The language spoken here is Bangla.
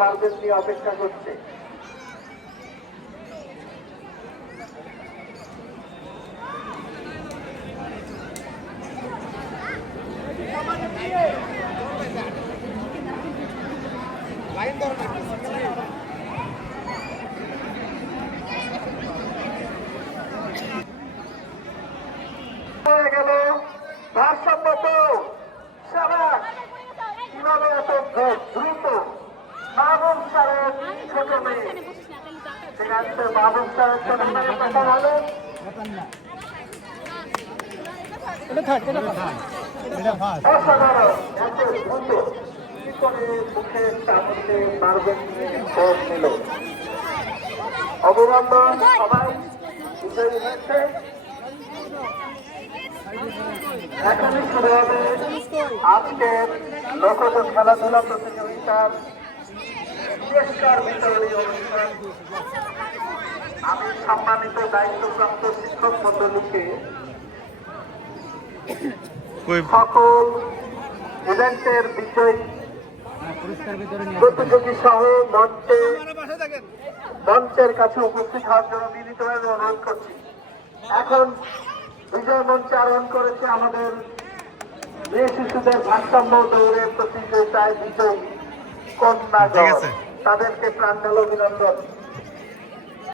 মার্বেল নিয়ে অপেক্ষা করছে। হয়ে গেল ভারসাম্যত সারা কিভাবে এত দ্রুত মাহবুব স্যারের ছোট মেয়ে সেখানে মাহবুব স্যারের ছোট মেয়ের কথা বলে অসাধারণ এত দ্রুত কি করে মুখে চামচে মারবেন ভোট নিল। অভিনন্দন, সবাই বিজয়ী হয়েছে। এখনই শুরু হবে আজকের লোকজ খেলাধুলা প্রতিযোগিতার পুরস্কার বিতরণী অনুষ্ঠান। আমি সম্মানিত দায়িত্বপ্রাপ্ত শিক্ষক মন্ডলীকে সকল ইভেন্টের বিজয়ী প্রতিযোগী সহ মঞ্চের কাছে উপস্থিত হওয়ার জন্য বিনীতভাবে অনুরোধ করছি। এখন বিজয় মঞ্চে আরোহণ করেছে আমাদের মেয়ে শিশুদের ভারসাম্য দৌড়ের প্রতিযোগিতায় বিজয়ী কন্যাগণ। তাদেরকে প্রাঞ্জল অভিনন্দন।